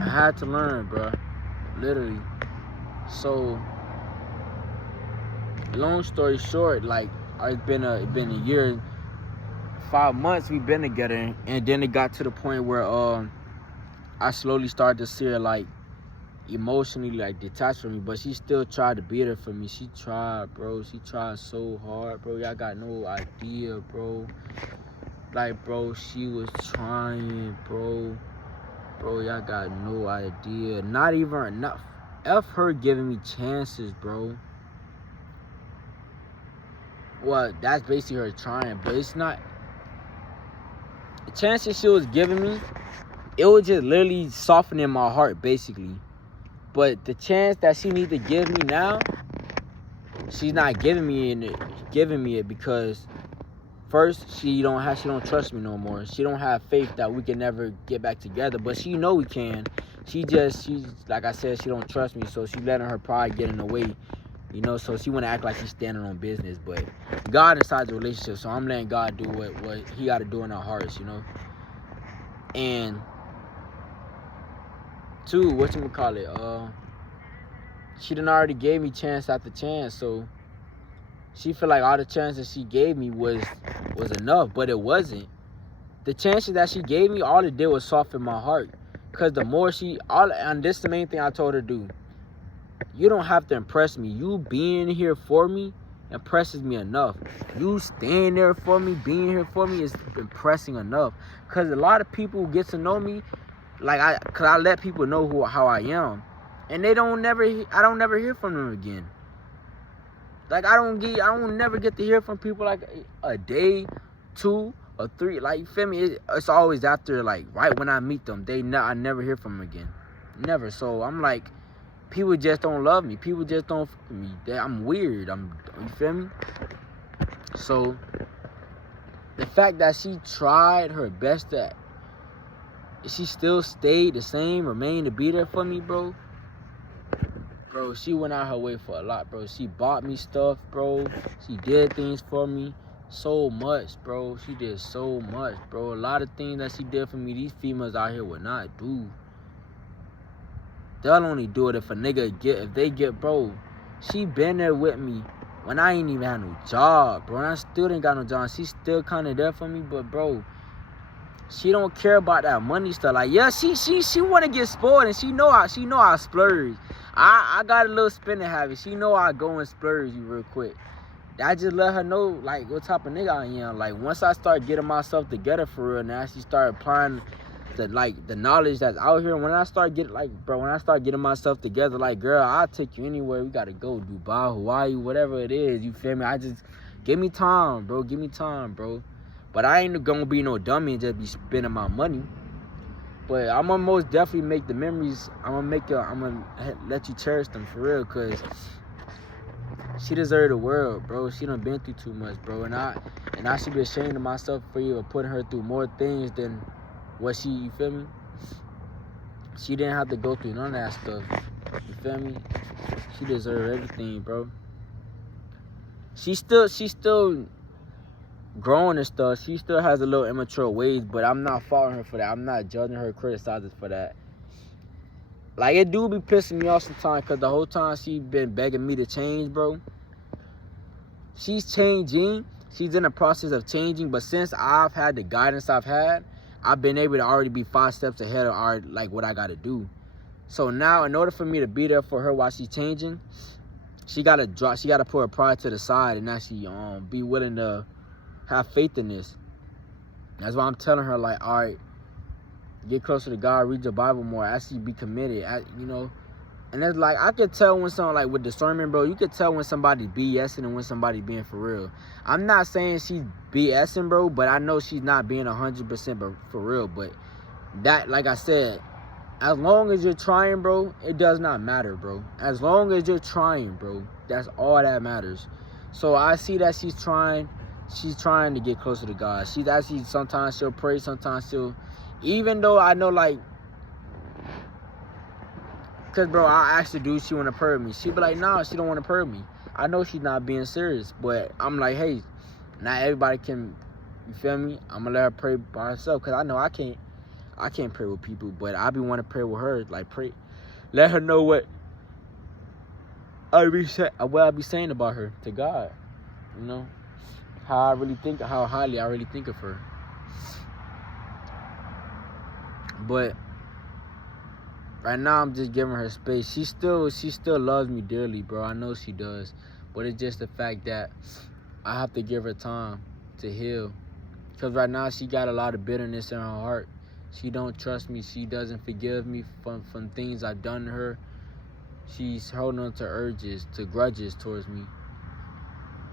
I had to learn, bro. Literally. So, long story short, like it's been a year, 5 months we've been together, and then it got to the point where I slowly started to see her like emotionally like detached from me, but she still tried to be there for me. She tried, bro. She tried so hard, bro. Y'all got no idea, bro. Like, bro, she was trying, bro. Bro, y'all got no idea. Not even enough. F her giving me chances, bro. Well, that's basically her trying, but it's not. The chances she was giving me, it was just literally softening my heart, basically. But the chance that she needs to give me now, she's not giving me it because first she don't trust me no more. She don't have faith that we can never get back together. But she know we can. She's like I said, she don't trust me, so she letting her pride get in the way. You know, so she wanna act like she's standing on business, but God inside the relationship, so I'm letting God do what he gotta do in our hearts, you know. And two, she done already gave me chance after chance, so she feel like all the chances she gave me was enough, but it wasn't. The chances that she gave me, all it did was soften my heart. Cause the more and this is the main thing I told her to do. You don't have to impress me. You being here for me impresses me enough. You staying there for me, being here for me is impressing enough. Cause a lot of people get to know me, cause I let people know how I am, and I don't never hear from them again. Like I don't never get to hear from people like a day, 2 or 3. Like, you feel me? It's always after, like, right when I meet them. I never hear from them again, never. So I'm like, people just don't love me. People just don't fuck me. I'm weird. You feel me? So the fact that she tried her best she still stayed the same, remained to be there for me, bro. Bro, she went out her way for a lot, bro. She bought me stuff, bro. She did things for me so much, bro. She did so much, bro. A lot of things that she did for me, these females out here would not do. They'll only do it if a nigga bro. She been there with me when I ain't even had no job, bro. And I still didn't got no job. She still kind of there for me, but bro, she don't care about that money stuff. Like, yeah, she want to get spoiled, and she know I splurge. I got a little spending habit. She know I go and splurge you real quick. I just let her know, like, what type of nigga I am. Like, once I start getting myself together for real, now she start applying the knowledge that's out here. When I start getting myself together, like, girl, I'll take you anywhere. We gotta go Dubai, Hawaii, whatever it is. You feel me? Give me time, bro. Give me time, bro. But I ain't gonna be no dummy and just be spending my money. But I'm gonna most definitely make the memories. I'm gonna let you cherish them for real, cause she deserved the world, bro. She done been through too much, bro. And I should be ashamed of myself for even putting her through more things than what you feel me? She didn't have to go through none of that stuff. You feel me? She deserved everything, bro. She's still growing and stuff. She still has a little immature ways, but I'm not faulting her for that. I'm not judging her, criticizing for that. Like, it do be pissing me off sometimes, because the whole time she been begging me to change, bro. She's changing. She's in the process of changing, but since I've had the guidance I've been able to already be 5 steps ahead of like what I gotta do. So now, in order for me to be there for her while she's changing, she gotta put her pride to the side and actually be willing to have faith in this. That's why I'm telling her, like, all right, get closer to God, read your Bible more, actually be committed, you know. And it's like, I could tell when someone, like, with discernment, bro, you could tell when somebody's BSing and when somebody's being for real. I'm not saying she's BSing, bro, but I know she's not being 100% for real. But that, like I said, as long as you're trying, bro, it does not matter, bro. As long as you're trying, bro, that's all that matters. So I see that she's trying to get closer to God. Sometimes she'll pray, sometimes even though I know, like, because, bro, I asked the dude she want to purge me. She be like, nah, she don't want to purge me. I know she's not being serious, but I'm like, hey, not everybody can, you feel me? I'm going to let her pray by herself, because I know I can't. I can't pray with people, but I be want to pray with her. Like, pray, let her know what I be saying about her to God. You know, how highly I really think of her. But right now I'm just giving her space. She still loves me dearly, bro. I know she does. But it's just the fact that I have to give her time to heal. Because right now she got a lot of bitterness in her heart. She don't trust me. She doesn't forgive me from things I've done to her. She's holding on to urges, to grudges towards me.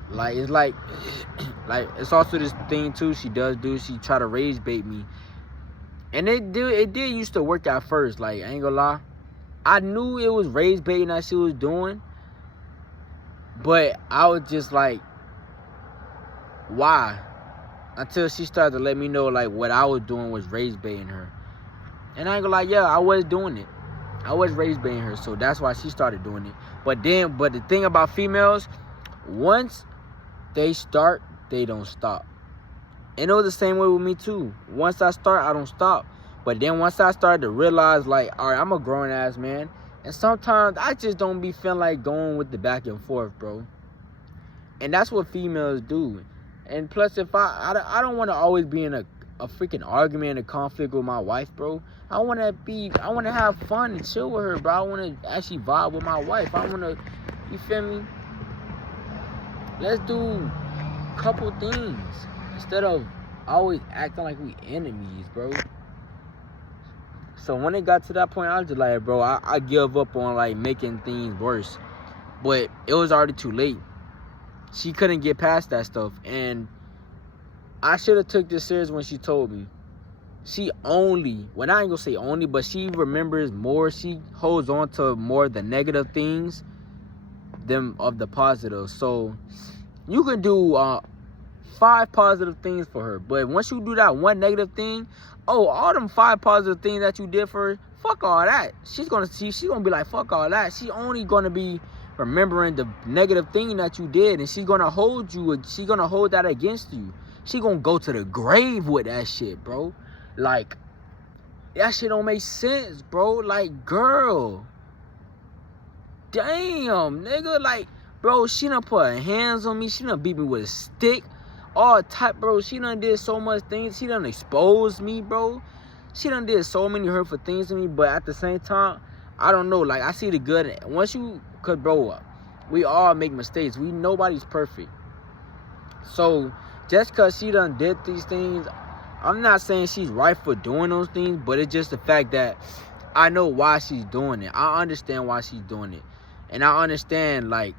Like, it's like it's also this thing too she do. She try to rage bait me. And it did used to work at first. Like, I ain't gonna lie. I knew it was rage baiting that she was doing. But I was just like, why? Until she started to let me know, like, what I was doing was rage baiting her. And I ain't gonna lie, yeah, I was doing it. I was rage baiting her, so that's why she started doing it. But the thing about females, once they start, they don't stop. And it was the same way with me too. Once I start, I don't stop. But then once I started to realize, like, all right, I'm a grown ass man, and sometimes I just don't be feeling like going with the back and forth, bro. And that's what females do. And plus, if I don't want to always be in a freaking argument, a conflict with my wife, bro. I want to have fun and chill with her, bro. I want to actually vibe with my wife. I want to, you feel me? Let's do a couple things instead of always acting like we enemies, bro. So when it got to that point, I was just like, bro, I give up on, like, making things worse. But it was already too late. She couldn't get past that stuff. And I should have took this serious when she told me. She only, well, I ain't gonna say only, but she remembers more. She holds on to more of the negative things than of the positive. So you can do 5 positive things for her. But once you do that one negative thing, all them 5 positive things that you did for her, fuck all that. She's gonna be like, fuck all that. She only gonna be remembering the negative thing that you did, and she's gonna hold that against you. She gonna go to the grave with that shit, bro. Like, that shit don't make sense, bro. Like, girl, damn, nigga. Like, bro, she done put her hands on me. She done beat me with a stick. All type, bro. She done did so much things. She done exposed me, bro. She done did so many hurtful things to me. But at the same time, I don't know. Like, I see the good. Cause, bro, we all make mistakes. Nobody's perfect. So, just cause she done did these things, I'm not saying she's right for doing those things. But it's just the fact that I know why she's doing it. I understand why she's doing it. And I understand, like,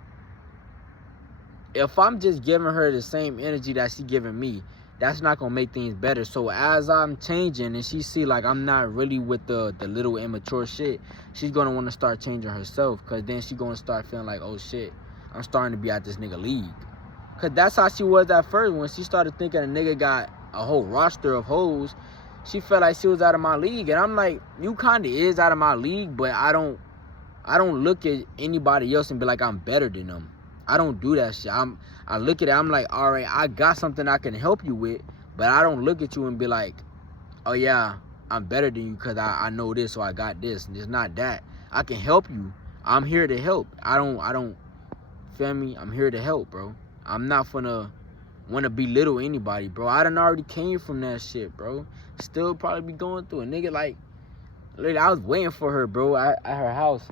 if I'm just giving her the same energy that she's giving me, that's not gonna make things better. So as I'm changing and she see, like, I'm not really with the little immature shit, she's gonna want to start changing herself. Cause then she's gonna start feeling like, oh shit, I'm starting to be at this nigga league. Cause that's how she was at first. When she started thinking a nigga got a whole roster of hoes, she felt like she was out of my league. And I'm like, you kinda is out of my league, but I don't look at anybody else and be like I'm better than them. I don't do that shit. I look at it, I'm like, all right, I got something I can help you with, but I don't look at you and be like, oh yeah, I'm better than you because I know this, so I got this. And it's not that. I can help you. I'm here to help. I don't, feel me? I'm here to help, bro. I'm not finna want to belittle anybody, bro. I done already came from that shit, bro. Still probably be going through it. Nigga, like, I was waiting for her, bro, at her house.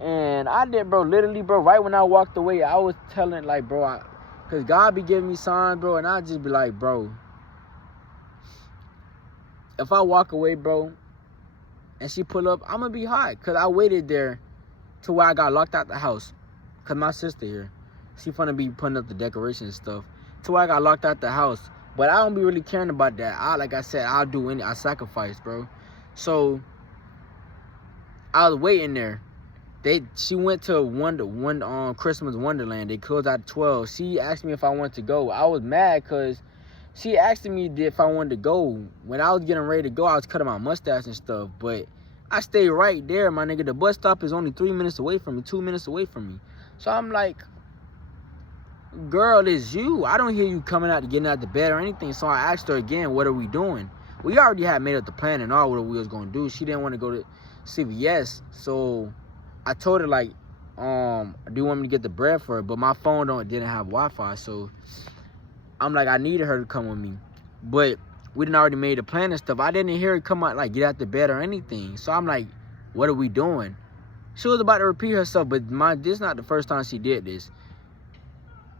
And I did, bro, literally, bro, right when I walked away, I was telling, like, bro, because God be giving me signs, bro, and I just be like, bro, if I walk away, bro, and she pull up, I'm going to be hot, because I waited there to where I got locked out the house, because my sister here, she finna be putting up the decoration and stuff, to where I got locked out the house, but I don't be really caring about that. Like I said, I sacrifice, bro. So, I was waiting there. She went to one Christmas Wonderland. They closed at 12. She asked me if I wanted to go. I was mad because she asked me if I wanted to go. When I was getting ready to go, I was cutting my mustache and stuff. But I stayed right there, my nigga. The bus stop is only 3 minutes away from me, 2 minutes away from me. So I'm like, girl, it's you. I don't hear you coming out to getting out of the bed or anything. So I asked her again, what are we doing? we already had made up the plan and all what we was gonna do. She didn't want to go to CVS, so I told her like, do you want me to get the bread for her? But my phone didn't have Wi-Fi, so I'm like, I needed her to come with me. But we didn't already made a plan and stuff. I didn't hear her come out, like, get out the bed or anything. So I'm like, what are we doing? She was about to repeat herself, but this is not the first time she did this.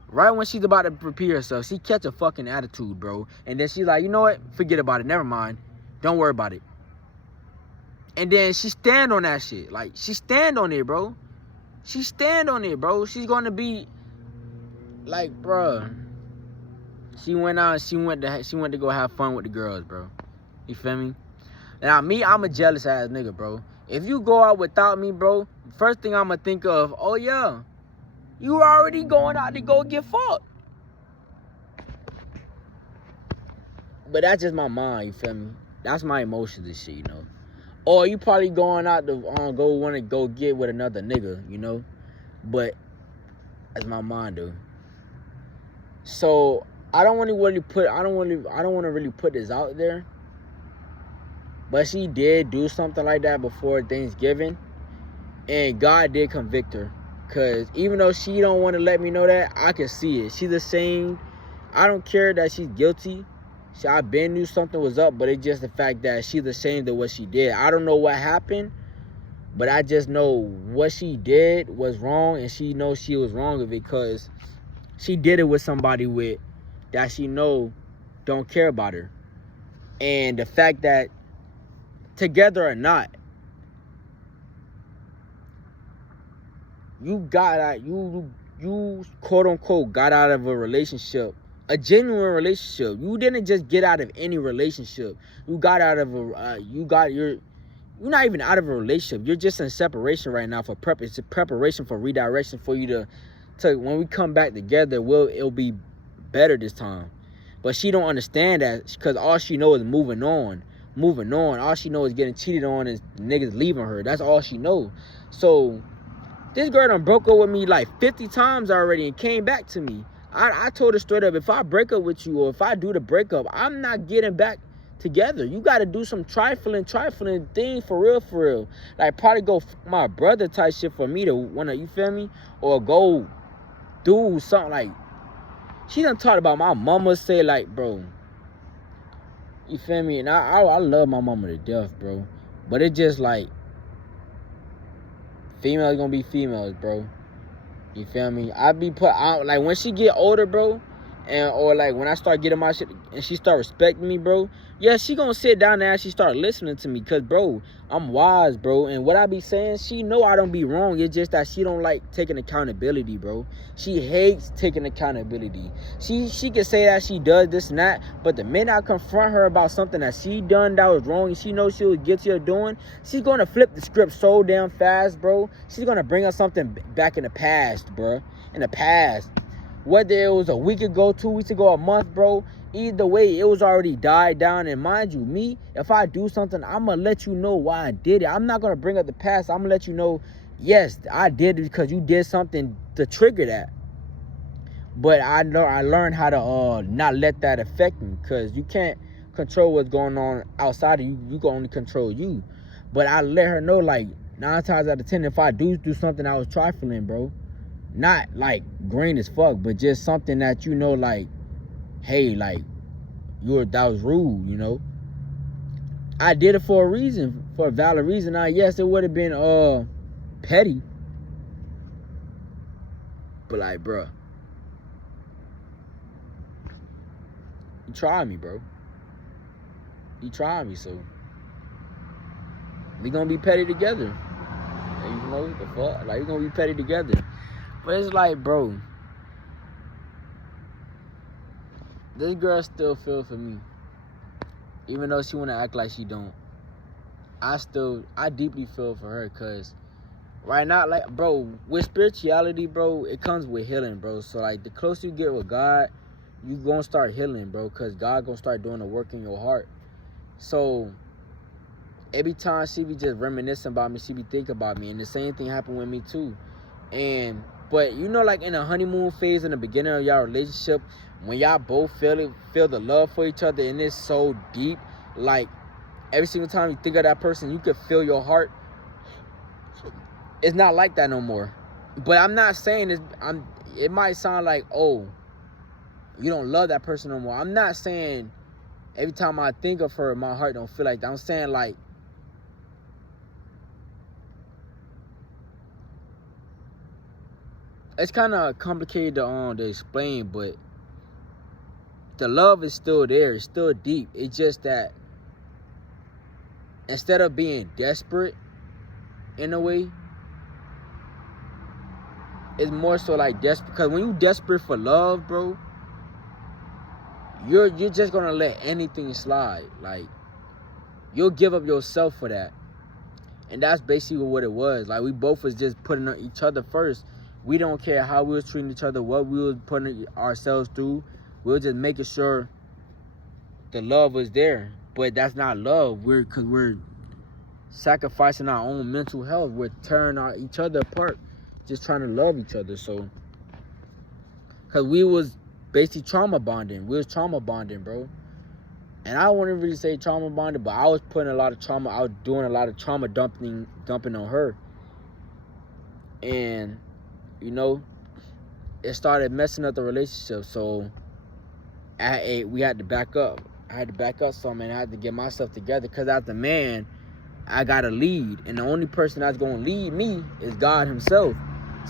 Right when she's about to repeat herself, she catch a fucking attitude, bro. And then she's like, you know what? Forget about it. Never mind. Don't worry about it. And then she stand on that shit. Like, she stand on it, bro. She stand on it, bro. She's going to be, like, bro. She went out. She went to go have fun with the girls, bro. You feel me? Now me, I'm a jealous ass nigga, bro. If you go out without me, bro, first thing I'ma think of, oh yeah, you already going out to go get fucked. But that's just my mind, you feel me? That's my emotions and shit, you know. Or you probably going out to want to go get with another nigga, you know. But that's my mind, dude. So I don't want to really put this out there. But she did do something like that before Thanksgiving. And God did convict her. Because even though she don't want to let me know that, I can see it. She's the same. I don't care that she's guilty. I been knew something was up, but it's just the fact that she's ashamed of what she did. I don't know what happened, but I just know what she did was wrong, and she knows she was wrong of it because she did it with somebody that she know don't care about her. And the fact that together or not, you quote unquote got out of a relationship, a genuine relationship. You didn't just get out of any relationship. You got out of you're not even out of a relationship. You're just in separation right now for preparation for redirection for you to when we come back together, it'll be better this time. But she don't understand that because all she knows is moving on. All she knows is getting cheated on and niggas leaving her. That's all she knows. So this girl done broke up with me like 50 times already and came back to me. I told her straight up, if I break up with you or if I do the breakup, I'm not getting back together. You got to do some trifling thing for real. Like probably go my brother type shit for me to want to, you feel me? Or go do something like, she done talked about my mama say like, bro, you feel me? And I love my mama to death, bro. But it just like, females gonna be females, bro. You feel me? I be put out like when she get older, bro, or like when I start getting my shit and she start respecting me, bro. Yeah, she gonna sit down there and she start listening to me, cause bro, I'm wise, bro. And what I be saying, she know I don't be wrong. It's just that she don't like taking accountability, bro. She hates taking accountability. She can say that she does this and that, but the minute I confront her about something that she done that was wrong and she knows she was guilty of doing, she's gonna flip the script so damn fast, bro. She's gonna bring us something back in the past, bro. In the past. Whether it was a week ago, 2 weeks ago, a month, bro. Either way, it was already died down. And mind you, me, if I do something, I'm going to let you know why I did it. I'm not going to bring up the past. I'm going to let you know, yes, I did it because you did something to trigger that. But I learned how to not let that affect me, because you can't control what's going on outside of you. You can only control you. But I let her know, like, 9 times out of 10, if I do something I was trifling, bro, not like green as fuck, but just something that you know, like, hey, like, that was rude, you know. I did it for a reason, for a valid reason. Now, yes, it would have been petty, but like, bruh, you tried me, bro. You tried me, so we gonna be petty together. And you know the fuck, like, we gonna be petty together. But it's like, bro, this girl still feel for me. Even though she wanna act like she don't. I deeply feel for her, cause right now, like, bro, with spirituality, bro, it comes with healing, bro. So like, the closer you get with God, you gonna start healing, bro, cause God gonna start doing the work in your heart. So every time she be just reminiscing about me, she be thinking about me, and the same thing happened with me too. But you know, like in the honeymoon phase, in the beginning of y'all relationship, when y'all both feel the love for each other and it's so deep, like every single time you think of that person, you could feel your heart. It's not like that no more. But I'm not saying this. It might sound like, oh, you don't love that person no more. I'm not saying every time I think of her, my heart don't feel like that. I'm saying like, it's kind of complicated to explain, but the love is still there. It's still deep. It's just that instead of being desperate in a way, it's more so like desperate. Because when you desperate for love, bro, you're just gonna let anything slide. Like, you'll give up yourself for that. And that's basically what it was. Like, we both was just putting each other first. We don't care how we was treating each other, what we was putting ourselves through. We were just making sure the love was there. But that's not love. Because we're sacrificing our own mental health. We're tearing each other apart, just trying to love each other. So, because we was basically trauma bonding. We was trauma bonding, bro. And I wouldn't really say trauma bonding, but I was putting a lot of trauma. I was doing a lot of trauma dumping on her. And, you know, it started messing up the relationship. So we had to back up. I had to back up some, and I had to get myself together. Because as a man, I got to lead. And the only person that's going to lead me is God himself.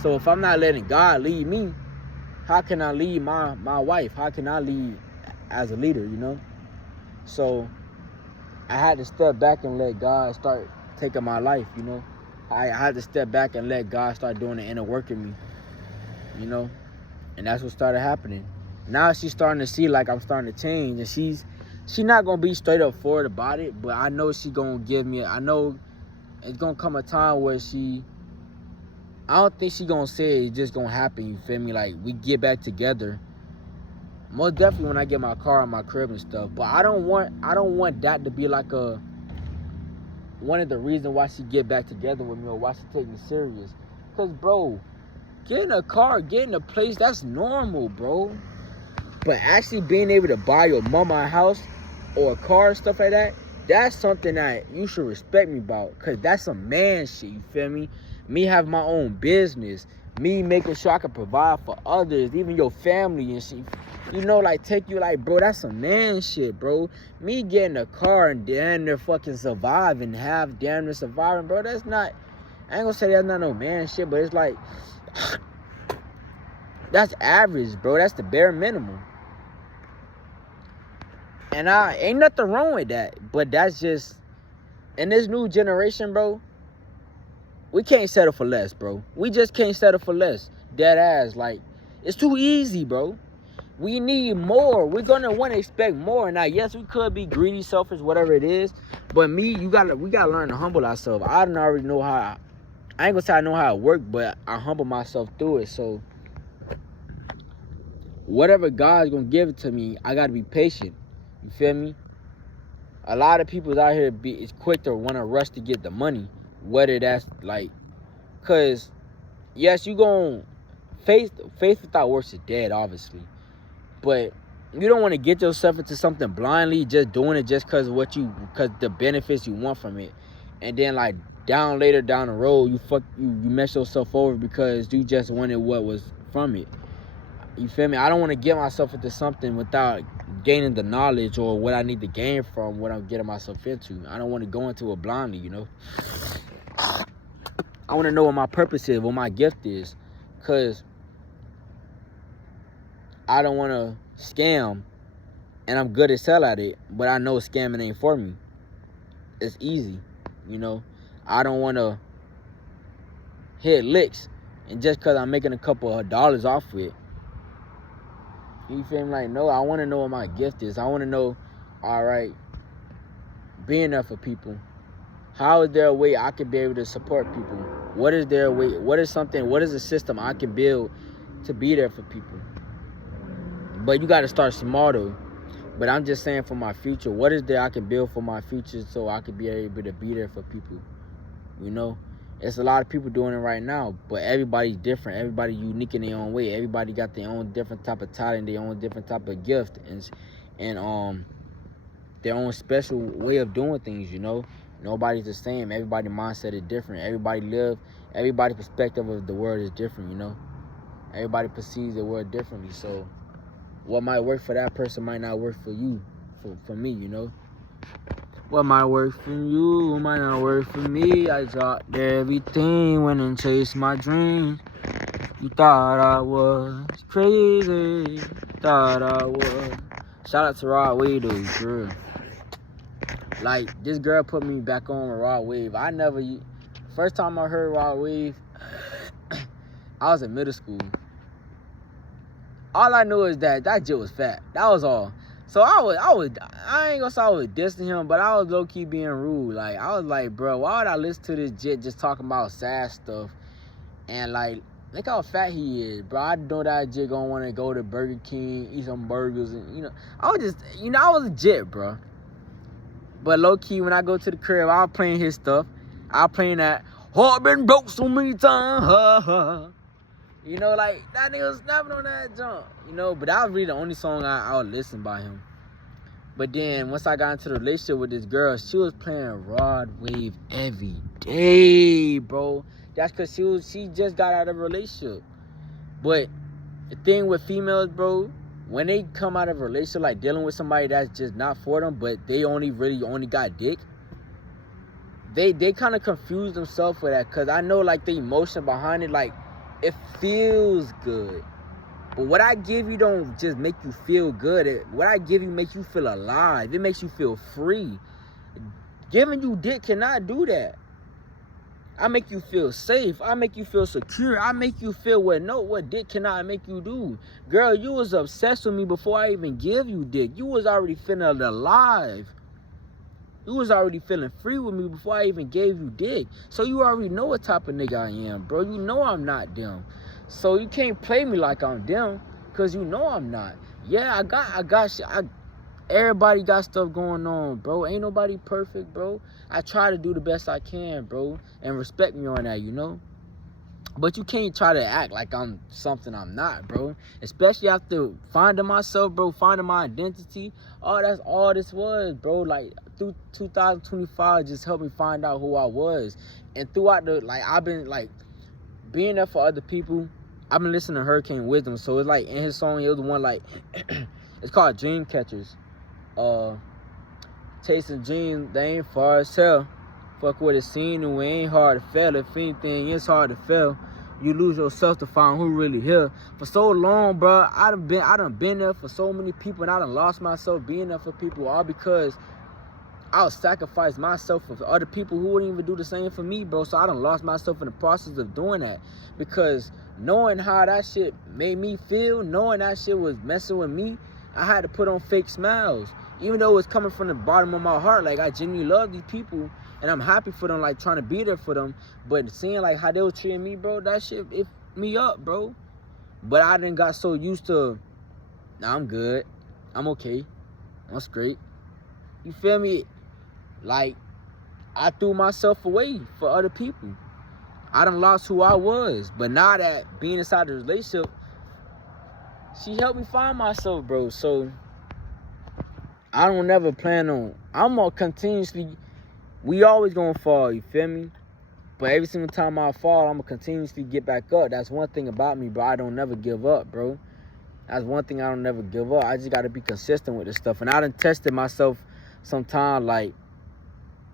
So if I'm not letting God lead me, how can I lead my wife? How can I lead as a leader, you know? So I had to step back and let God start taking my life, you know? I had to step back and let God start doing the inner work in me, you know? And that's what started happening. Now she's starting to see like I'm starting to change, and she's not going to be straight up forward about it, but I know she's going to give me, I know it's going to come a time where I don't think she's going to say it's just going to happen, you feel me? Like, we get back together. Most definitely when I get my car and my crib and stuff. But I don't want that to be like one of the reasons why she get back together with me or why she take me serious. Because, bro, getting a car, getting a place, that's normal, bro. But actually being able to buy your mama a house or a car and stuff like that, that's something that you should respect me about. Because that's some man shit, you feel me? Me having my own business. Me making sure I can provide for others, even your family and shit. You know, like, take you, like, bro, that's some man shit, bro. Me getting a car and damn near fucking surviving, damn near surviving, bro, that's not, I ain't gonna say that's not no man shit, but it's like, that's average, bro. That's the bare minimum. And ain't nothing wrong with that, but that's just, in this new generation, bro, we can't settle for less, bro. We just can't settle for less. Dead ass, like, it's too easy, bro. We need more. We're gonna want to expect more. Now, yes, we could be greedy, selfish, whatever it is. But we gotta learn to humble ourselves. I don't already know how. I ain't gonna say I know how it works, but I humble myself through it. So whatever God's gonna give it to me, I gotta be patient. You feel me? A lot of people out here is quick to want to rush to get the money. Whether that's like, cause yes, you gon' faith without works is dead, obviously. But you don't want to get yourself into something blindly, just doing it just because the benefits you want from it, and then like later down the road, you mess yourself over because you just wanted what was from it. You feel me? I don't want to get myself into something without gaining the knowledge or what I need to gain from what I'm getting myself into. I don't want to go into it blindly, you know. I want to know what my purpose is, what my gift is, because I don't want to scam, and I'm good as hell at it, but I know scamming ain't for me. It's easy, you know. I don't want to hit licks, and just because I'm making a couple of dollars off it, you feel me? Like, no, I want to know what my gift is. I want to know, all right, being there for people. How is there a way I can be able to support people? What is there a way? What is a system I can build to be there for people? But you got to start small, though. But I'm just saying for my future, what is there I can build for my future so I can be able to be there for people? You know? It's a lot of people doing it right now, but everybody's different. Everybody's unique in their own way. Everybody got their own different type of talent, their own different type of gift. And their own special way of doing things, you know. Nobody's the same. Everybody's mindset is different. Everybody's perspective of the world is different, you know. Everybody perceives the world differently. So what might work for that person might not work for you, for me, you know. What might work for you might not work for me. I dropped everything, went and chased my dreams. You thought I was crazy, thought I was. Shout out to Rod Wave though, for real. Like, this girl put me back on with Rod Wave. First time I heard Rod Wave, I was in middle school. All I knew is that jit was fat. That was all. So I ain't gonna say I was dissing him, but I was low-key being rude. Like, I was like, bro, why would I listen to this jit just talking about sad stuff? And like, look how fat he is, bro. I know that jit gonna wanna go to Burger King, eat some burgers, and you know, I was a jit, bro. But low-key, when I go to the crib, I was playing his stuff. I was playing that, heart been broke so many times, ha, ha. You know, like, that nigga was snapping on that jump, you know. But that was really the only song I would listen by him. But then, once I got into the relationship with this girl, she was playing Rod Wave every day, bro. That's because she just got out of a relationship. But the thing with females, bro, when they come out of a relationship, like dealing with somebody that's just not for them, but they only got dick, they kind of confuse themselves with that. Because I know, like, the emotion behind it, like, it feels good. But what I give you don't just make you feel good. What I give you makes you feel alive. It makes you feel free. Giving you dick cannot do that. I make you feel safe. I make you feel secure. I make you feel what dick cannot make you do. Girl, you was obsessed with me before I even give you dick. You was already feeling alive. You was already feeling free with me before I even gave you dick. So you already know what type of nigga I am, bro. You know I'm not them. So you can't play me like I'm them, because you know I'm not. Yeah, I got shit. Everybody got stuff going on, bro. Ain't nobody perfect, bro. I try to do the best I can, bro. And respect me on that, you know? But you can't try to act like I'm something I'm not, bro. Especially after finding myself, bro, finding my identity. Oh, that's all this was, bro. Like, through 2025 just helped me find out who I was. And throughout I've been, like, being there for other people. I've been listening to Hurricane Wisdom. So it's like, in his song, it was the one, like, it's called Dream Catchers. Chasing dreams, they ain't far as hell. Fuck what it seen, and we ain't hard to fail. If anything, it's hard to fail. You lose yourself to find who really here. For so long, bro, I done been there for so many people, and I done lost myself being there for people, all because I'll sacrifice myself for other people who wouldn't even do the same for me, bro. So I done lost myself in the process of doing that, because knowing how that shit made me feel, knowing that shit was messing with me, I had to put on fake smiles. Even though it's coming from the bottom of my heart, like, I genuinely love these people, and I'm happy for them, like, trying to be there for them. But seeing, like, how they were treating me, bro, that shit, it me up, bro. But I done got so used to, nah, I'm good. I'm okay. I'm straight. You feel me? Like, I threw myself away for other people. I done lost who I was. But now that being inside the relationship, she helped me find myself, bro. So I don't never plan on, I'm gonna continuously, we always gonna fall, you feel me? But every single time I fall, I'm gonna continuously get back up. That's one thing about me, bro. I don't never give up, bro. That's one thing I don't never give up. I just gotta be consistent with this stuff. And I done tested myself sometimes, like,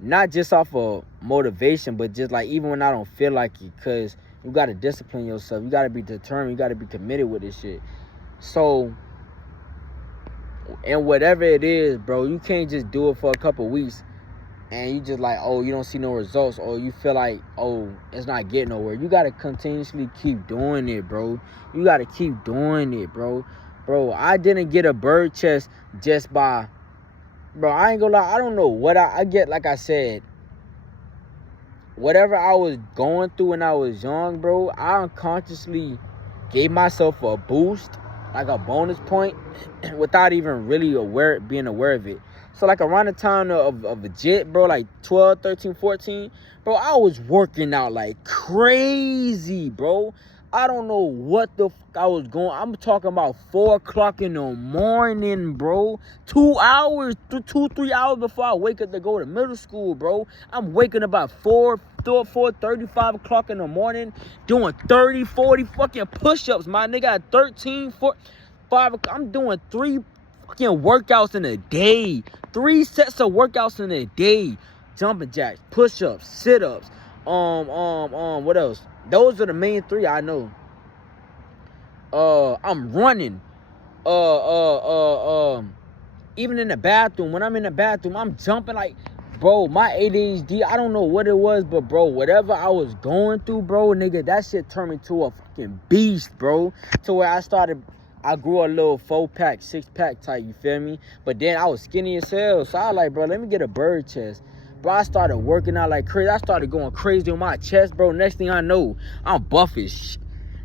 not just off of motivation, but just like even when I don't feel like it, because you gotta discipline yourself. You gotta be determined. You gotta be committed with this shit. So, and whatever it is, bro, you can't just do it for a couple weeks and you just like, oh, you don't see no results, or you feel like, oh, it's not getting nowhere. You gotta continuously keep doing it, bro. You gotta keep doing it, bro. Bro, I didn't get a bird chest just by, bro, I ain't gonna lie, I don't know what I get. Like I said, whatever I was going through when I was young, bro, I unconsciously gave myself a boost, like a bonus point, without even really being aware of it. So like around the time of a jit, bro, like 12, 13, 14, bro, I was working out like crazy, bro. I don't know what the fuck I was going. I'm talking about 4 o'clock in the morning, bro. 2 hours, 3 hours before I wake up to go to middle school, bro. I'm waking up about 4:35 o'clock in the morning, doing 30, 40 fucking push-ups. My nigga at 13, 4, 5. I'm doing 3 fucking workouts in a day. 3 sets of workouts in a day. Jumping jacks, push-ups, sit-ups. What else? Those are the main 3 I know. I'm running. Even in the bathroom, when I'm in the bathroom, I'm jumping like, bro, my ADHD, I don't know what it was, but bro, whatever I was going through, bro, nigga, that shit turned me to a fucking beast, bro. To where I grew a little 4-pack, 6-pack type, you feel me? But then I was skinny as hell, so I was like, bro, let me get a bird chest. Bro, I started working out like crazy. I started going crazy on my chest, bro. Next thing I know, I'm buff as shit.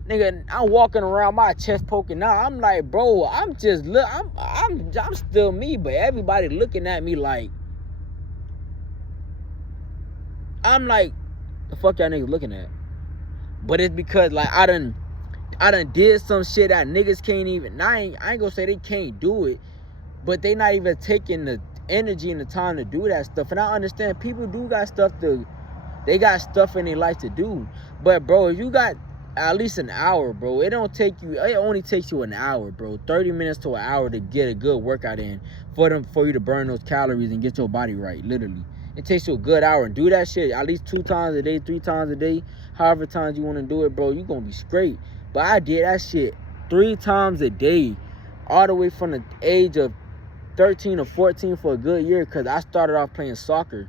Nigga, I'm walking around, my chest poking out. I'm like, bro, I'm still me, but everybody looking at me like, I'm like, the fuck y'all niggas looking at? But it's because like I done did some shit that niggas can't even. I ain't gonna say they can't do it, but they not even taking the energy and the time to do that stuff. And I understand people do got stuff they got stuff in their life to do. But bro, if you got at least an hour, bro, it only takes you an hour, bro. 30 minutes to an hour to get a good workout in for you to burn those calories and get your body right, literally. It takes you a good hour and do that shit at least 2 times a day, 3 times a day, however times you want to do it, bro, you gonna be straight. But I did that shit 3 times a day, all the way from the age of 13 or 14 for a good year, because I started off playing soccer.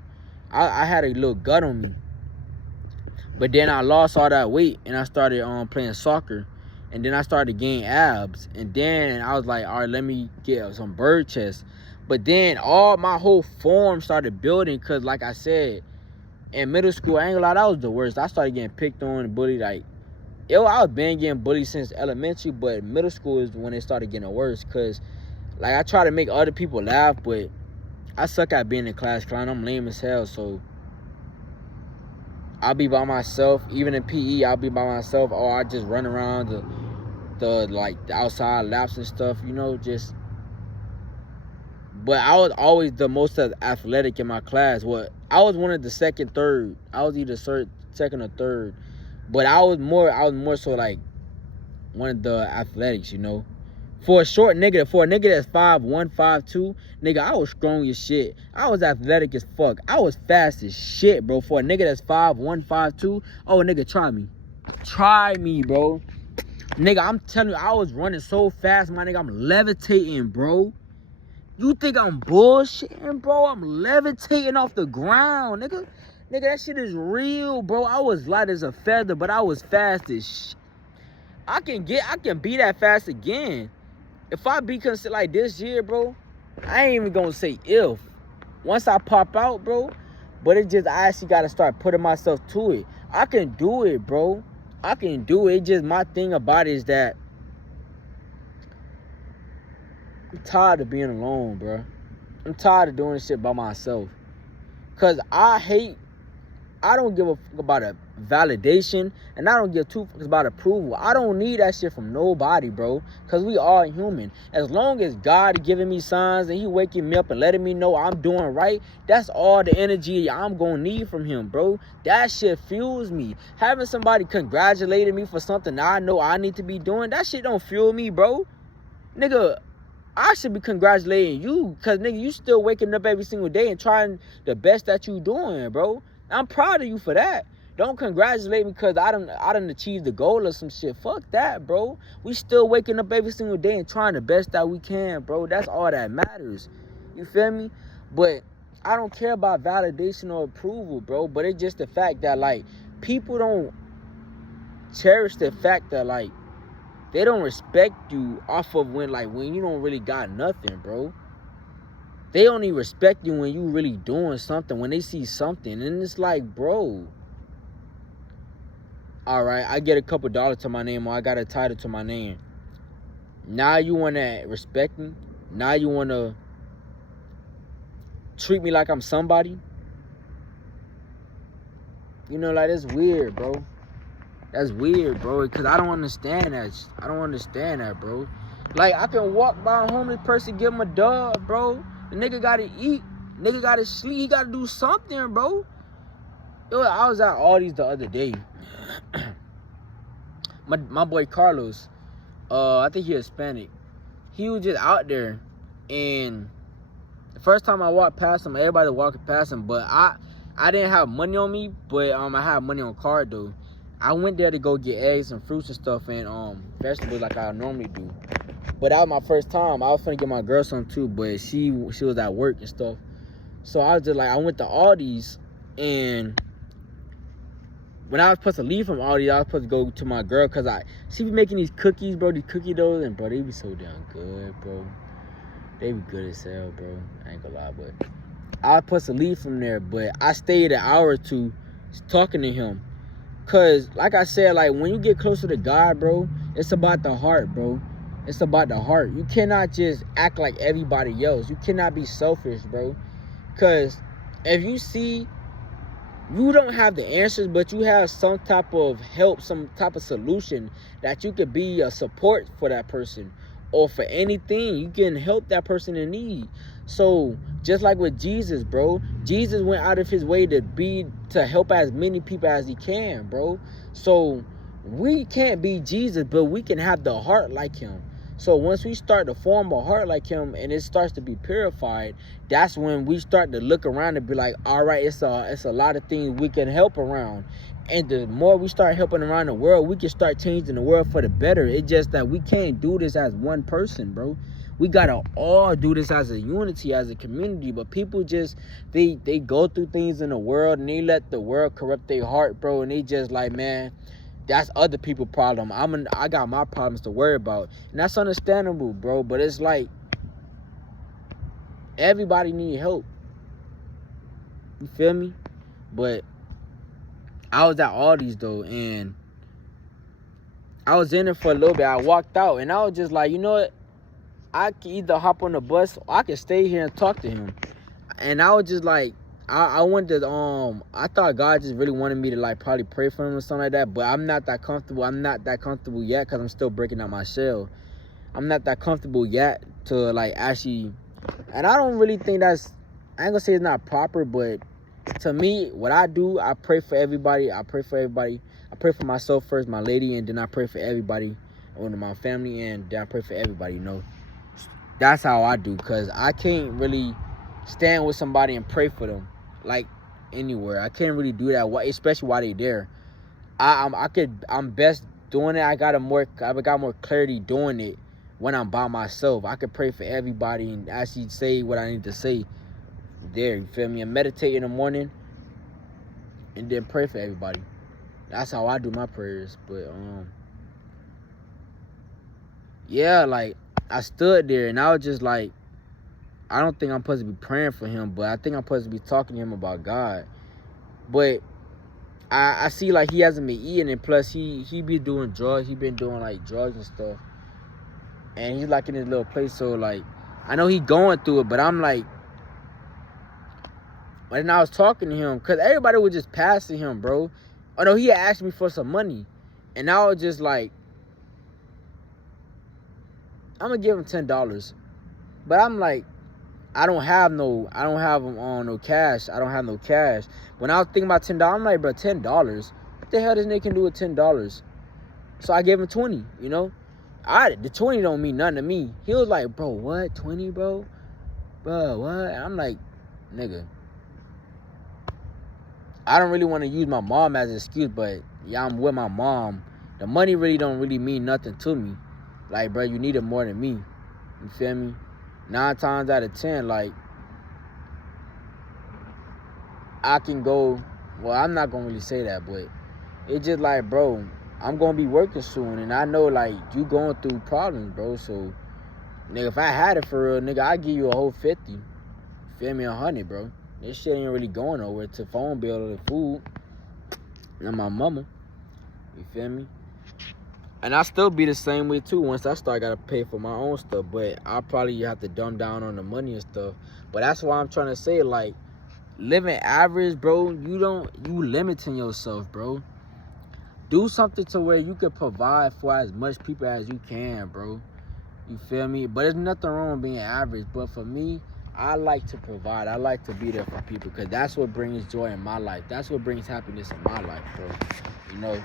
I had a little gut on me. But then I lost all that weight and I started playing soccer. And then I started gaining abs. And then I was like, all right, let me get some bird chest. But then my whole form started building because, like I said, in middle school, I ain't gonna lie, that was the worst. I started getting picked on and bullied. Like, I was been getting bullied since elementary, but middle school is when it started getting worse. Because, like, I try to make other people laugh, but I suck at being in class clown. I'm lame as hell, so I'll be by myself. Even in PE, I'll be by myself, or I just run around the outside laps and stuff, you know, just. But I was always the most athletic in my class. I was one of the second, third. I was either second or third, but I was more so like one of the athletics, you know. For a nigga that's 5'1", 5'2", nigga, I was strong as shit. I was athletic as fuck. I was fast as shit, bro. For a nigga that's 5'1", 5'2", oh, nigga, try me. Try me, bro. Nigga, I'm telling you, I was running so fast, my nigga, I'm levitating, bro. You think I'm bullshitting, bro? I'm levitating off the ground, nigga. Nigga, that shit is real, bro. I was light as a feather, but I was fast as shit. I can be that fast again. If I be considered like this year, bro, I ain't even gonna say if. Once I pop out, bro, but I actually gotta start putting myself to it. I can do it, bro. I can do it. It's just my thing about it is that I'm tired of being alone, bro. I'm tired of doing this shit by myself. Cause I don't give a fuck about a validation, and I don't give 2 fucks about approval. I don't need that shit from nobody, bro, because we are human. As long as God giving me signs and he waking me up and letting me know I'm doing right, that's all the energy I'm gonna need from him, bro. That shit fuels me. Having somebody congratulating me for something I know I need to be doing, that shit don't fuel me, bro. Nigga, I should be congratulating you, because, nigga, you still waking up every single day and trying the best that you doing, bro. I'm proud of you for that. Don't congratulate me because I done achieved the goal or some shit. Fuck that, bro. We still waking up every single day and trying the best that we can, bro. That's all that matters. You feel me? But I don't care about validation or approval, bro. But it's just the fact that, like, people don't cherish the fact that, like, they don't respect you off of when you don't really got nothing, bro. They only respect you when you really doing something, when they see something. And it's like, bro, all right, I get a couple dollars to my name, or I got a title to my name. Now you want to respect me? Now you want to treat me like I'm somebody? You know, like, it's weird, bro. That's weird, bro. Cause I don't understand that. I don't understand that, bro. Like I can walk by a homeless person, give him a dub, bro. The nigga gotta eat. Nigga gotta sleep. He gotta do something, bro. Yo, I was at Aldi's the other day. my boy Carlos. I think he Hispanic. He was just out there, and the first time I walked past him, everybody walking past him, but I didn't have money on me, but I had money on card though. I went there to go get eggs and fruits and stuff and vegetables like I normally do. But that was my first time. I was finna get my girl some too, but she was at work and stuff. So I was just like, I went to Aldi's, and when I was supposed to leave from Aldi's, I was supposed to go to my girl because she be making these cookies, bro, these cookie doughs, and bro, they be so damn good, bro. They be good as hell, bro. I ain't gonna lie, but I was supposed to leave from there, but I stayed an hour or two talking to him. Cause like I said, like when you get closer to God, bro, it's about the heart, bro. It's about the heart. You cannot just act like everybody else. You cannot be selfish, bro. Cause if you see you don't have the answers, but you have some type of help, some type of solution that you could be a support for that person, or for anything, you can help that person in need. So just like with Jesus, bro, Jesus went out of his way to help as many people as he can, bro. So we can't be Jesus, but we can have the heart like him. So once we start to form a heart like him and it starts to be purified, that's when we start to look around and be like, all right, it's a lot of things we can help around. And the more we start helping around the world, we can start changing the world for the better. It's just that we can't do this as one person, bro. We gotta all do this as a unity, as a community. But people just, they go through things in the world and they let the world corrupt their heart, bro. And they just like, man, that's other people's problem. I got my problems to worry about. And that's understandable, bro. But it's like, everybody need help. You feel me? But I was at Aldi's though, and I was in it for a little bit. I walked out, and I was just like, you know what? I can either hop on the bus or I can stay here and talk to him. And I was just like, I wanted to, I thought God just really wanted me to like probably pray for him or something like that. But I'm not that comfortable. I'm not that comfortable yet because I'm still breaking out my shell. I'm not that comfortable yet to like actually, and I don't really think that's, I ain't gonna say it's not proper, but to me, what I do, I pray for everybody. I pray for everybody. I pray for myself first, my lady, and then I pray for everybody, or my family, and then I pray for everybody, you know. That's how I do, because I can't really stand with somebody and pray for them, like, anywhere. I can't really do that, especially while they there. I'm best doing it. I got more clarity doing it when I'm by myself. I could pray for everybody and actually say what I need to say there, you feel me? And meditate in the morning and then pray for everybody. That's how I do my prayers. But yeah, like I stood there and I was just like, I don't think I'm supposed to be praying for him, but I think I'm supposed to be talking to him about God. But I see like he hasn't been eating, and plus he be doing drugs. He been doing like drugs and stuff, and he's like in his little place. So like I know he going through it, but I'm like, and I was talking to him because everybody was just passing him, bro. Oh no, he had asked me for some money, and I was just like, I'm gonna give him $10, but I'm like, I don't have no cash. I don't have no cash. When I was thinking about $10, I'm like, bro, $10. What the hell this nigga can do with $10? So I gave him 20. You know, the 20 don't mean nothing to me. He was like, bro, what 20, bro? Bro, what? And I'm like, nigga, I don't really want to use my mom as an excuse, but yeah, I'm with my mom. The money really don't really mean nothing to me. Like, bro, you need it more than me. You feel me? 9 times out of 10, like, I can go, well, I'm not going to really say that, but it's just like, bro, I'm going to be working soon, and I know, like, you going through problems, bro, so, nigga, if I had it for real, nigga, I'd give you a whole 50, feel me, 100, bro. This shit ain't really going nowhere to phone bill or the food, and my mama, you feel me? And I still be the same way too. Once I start, I gotta pay for my own stuff. But I probably have to dumb down on the money and stuff. But that's why I'm trying to say, like, living average, bro. You limiting yourself, bro. do something to where you can provide for as much people as you can, bro. You feel me? But there's nothing wrong with being average. But for me, I like to provide. I like to be there for people because that's what brings joy in my life. That's what brings happiness in my life, bro. You know?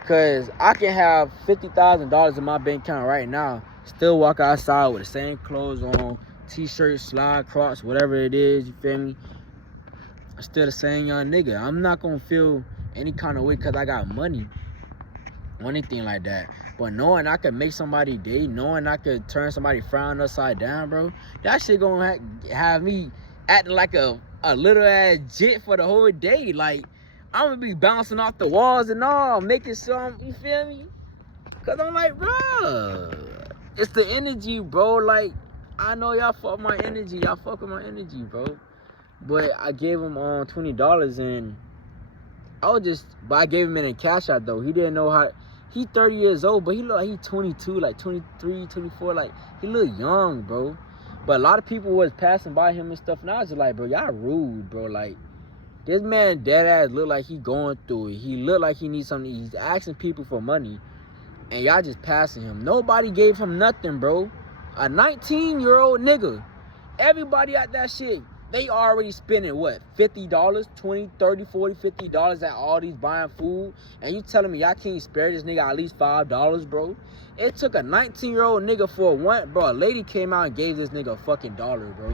Because I can have $50,000 in my bank account right now, still walk outside with the same clothes on, t-shirts, slide, Crocs, whatever it is, you feel me? I'm still the same young nigga. I'm not going to feel any kind of way because I got money or anything like that. But knowing I could make somebody day, knowing I could turn somebody frown upside down, bro, that shit gonna have me acting like a little ass jit for the whole day. Like, I'm gonna be bouncing off the walls and all, making some, you feel me? Cause I'm like, bro, it's the energy, bro. Like, I know y'all fuck my energy. Y'all fuck with my energy, bro. But I gave him $20 and I gave him it in cash out though. He didn't know how. He 30 years old, but he look like he 22, like 23, 24. Like, he look young, bro. But a lot of people was passing by him and stuff. And I was just like, bro, y'all rude, bro. Like, this man dead ass look like he going through it. He look like he needs something. He's asking people for money. And y'all just passing him. Nobody gave him nothing, bro. A 19-year-old nigga. Everybody at that shit, they already spending what? $50, $20, $30, $40, $50 at Aldi's buying food. And you telling me y'all can't spare this nigga at least $5, bro? It took a 19-year-old nigga for one, bro. A lady came out and gave this nigga a fucking dollar, bro.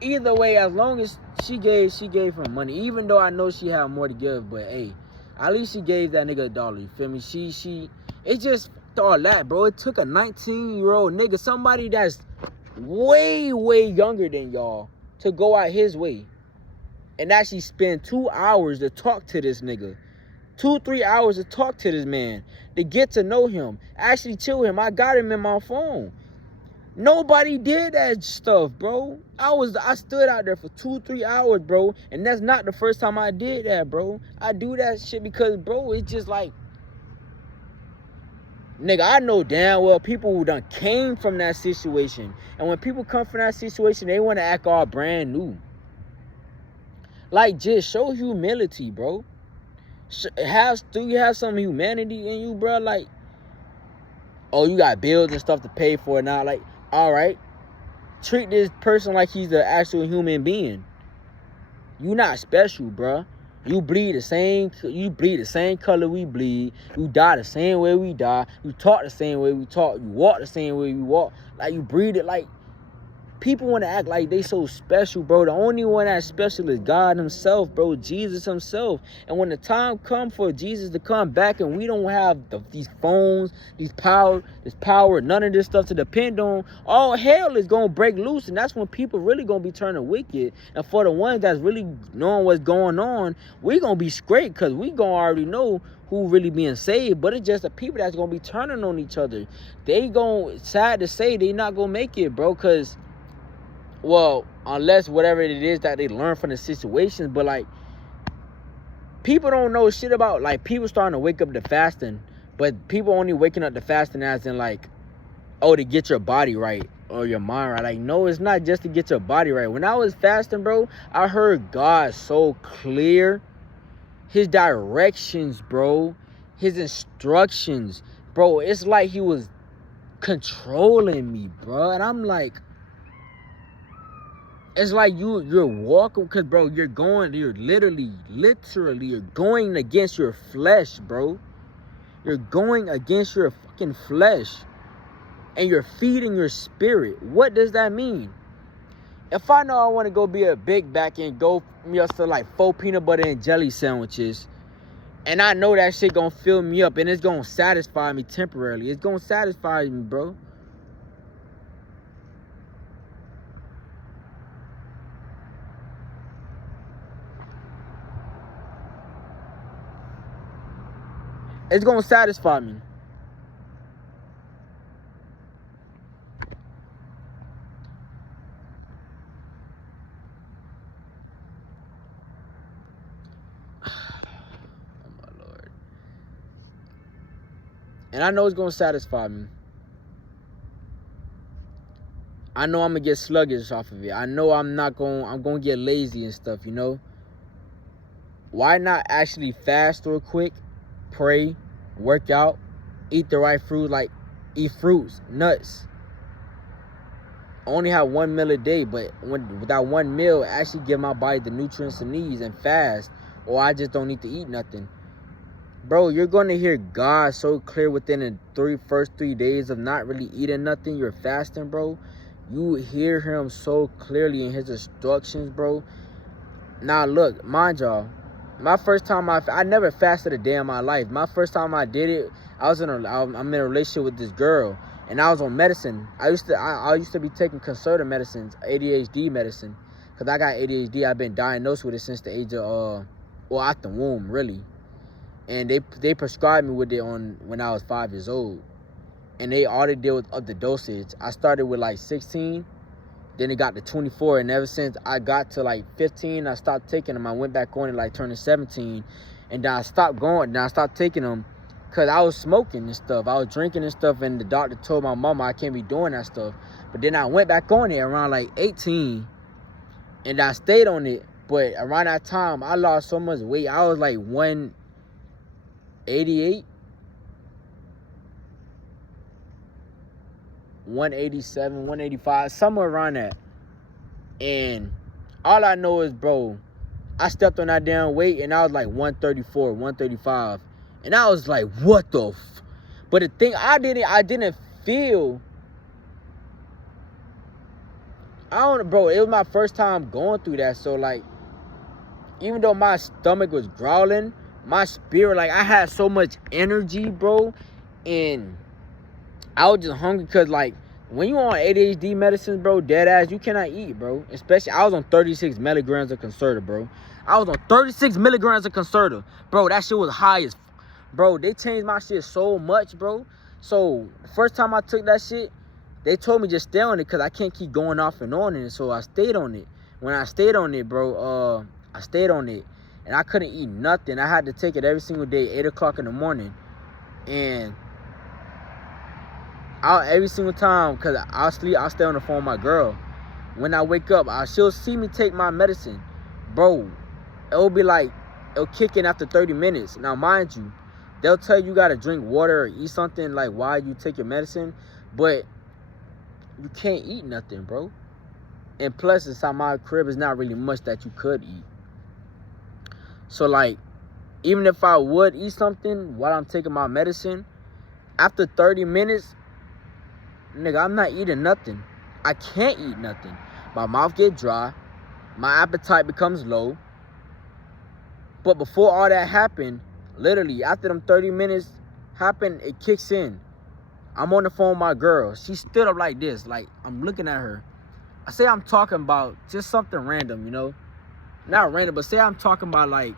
Either way, as long as she gave her money. Even though I know she had more to give, but hey, at least she gave that nigga a dollar. You feel me? It's just all that, bro. It took a 19-year-old nigga, somebody that's way, way younger than y'all, to go out his way and actually spend 2 hours to talk to this nigga. 2-3 hours to talk to this man, to get to know him, actually chill him. I got him in my phone. Nobody did that stuff, bro. I stood out there for 2-3 hours, bro, and that's not the first time I did that, bro. I do that shit because, bro, it's just like, nigga, I know damn well people who done came from that situation. And when people come from that situation, they want to act all brand new. Like, just show humility, bro. Do you have some humanity in you, bro? Like, oh, you got bills and stuff to pay for now. Like, all right. Treat this person like he's an actual human being. You not special, bro. You bleed the same color we bleed. You die the same way we die. You talk the same way we talk. You walk the same way we walk. Like, you breathe it. Like, people want to act like they so special, bro. The only one that's special is God himself, bro. Jesus himself. And when the time comes for Jesus to come back and we don't have these phones, this power, none of this stuff to depend on, all hell is going to break loose. And that's when people really going to be turning wicked. And for the ones that's really knowing what's going on, we going to be straight because we going to already know who really being saved. But it's just the people that's going to be turning on each other. They going, sad to say, they not going to make it, bro, because, well, unless whatever it is that they learn from the situations, but like, people don't know shit about, like, people starting to wake up to fasting, but people only waking up to fasting as in like, oh, to get your body right or your mind right. Like, no, it's not just to get your body right. When I was fasting, bro, I heard God so clear, his directions, bro, his instructions, bro. It's like he was controlling me, bro, and I'm like, it's like you're walking, because, bro, you're literally, you're going against your flesh, bro. You're going against your fucking flesh. And you're feeding your spirit. What does that mean? If I know I want to go be a big back and go me up to like 4 peanut butter and jelly sandwiches, and I know that shit gonna fill me up and it's gonna satisfy me temporarily. It's gonna satisfy me, bro. It's gonna satisfy me. Oh my Lord. And I know it's gonna satisfy me. I know I'm gonna get sluggish off of it. I know I'm gonna get lazy and stuff, you know. why not actually fast real quick, pray, work out, eat the right fruit, like eat fruits, nuts. Only have 1 meal a day, but with that 1 meal, actually give my body the nutrients it needs and fast, or I just don't need to eat nothing. Bro, you're going to hear God so clear within the first 3 days of not really eating nothing. You're fasting, bro. You hear him so clearly in his instructions, bro. Now, look, mind y'all, my first time I never fasted a day in my life. My first time I did it, I'm in a relationship with this girl, and I was on medicine. I used to be taking concerted medicines, ADHD medicine, because I got ADHD. I've been diagnosed with it since the age of, well, out the womb, really. And they prescribed me with it when I was 5 years old. And they already did up the dosage. I started with like 16, then it got to 24, and ever since I got to like 15, I stopped taking them. I went back on it like turning 17, and then I stopped going. Then I stopped taking them because I was smoking and stuff. I was drinking and stuff, and the doctor told my mama I can't be doing that stuff. But then I went back on it around like 18, and I stayed on it. But around that time, I lost so much weight. I was like 188, 187, 185, somewhere around that. And all I know is, bro, I stepped on that damn weight and I was like 134, 135. And I was like, what the But the thing, I didn't feel, bro, it was my first time going through that. So like, even though my stomach was growling, my spirit, like I had so much energy, bro. And I was just hungry because, like, when you on ADHD medicines, bro, dead ass, you cannot eat, bro. Especially, I was on 36 milligrams of Concerta, bro. I was on 36 milligrams of Concerta. Bro, that shit was high as, bro, they changed my shit so much, bro. So, the first time I took that shit, they told me just stay on it because I can't keep going off and on it. So, I stayed on it. When I stayed on it, bro, I stayed on it. And I couldn't eat nothing. I had to take it every single day, 8 o'clock in the morning. And every single time, because I'll stay on the phone with my girl. When I wake up, she'll see me take my medicine. Bro, it'll be like, it'll kick in after 30 minutes. Now, mind you, they'll tell you got to drink water or eat something like while you take your medicine. But you can't eat nothing, bro. And plus, inside my crib, is not really much that you could eat. So, like, even if I would eat something while I'm taking my medicine, after 30 minutes, nigga, I'm not eating nothing. I can't eat nothing. My mouth get dry. My appetite becomes low. But before all that happened, literally, after them 30 minutes happened, it kicks in. I'm on the phone with my girl. She stood up like this. Like, I'm looking at her. I say I'm talking about just something random, you know? Not random, but say I'm talking about, like,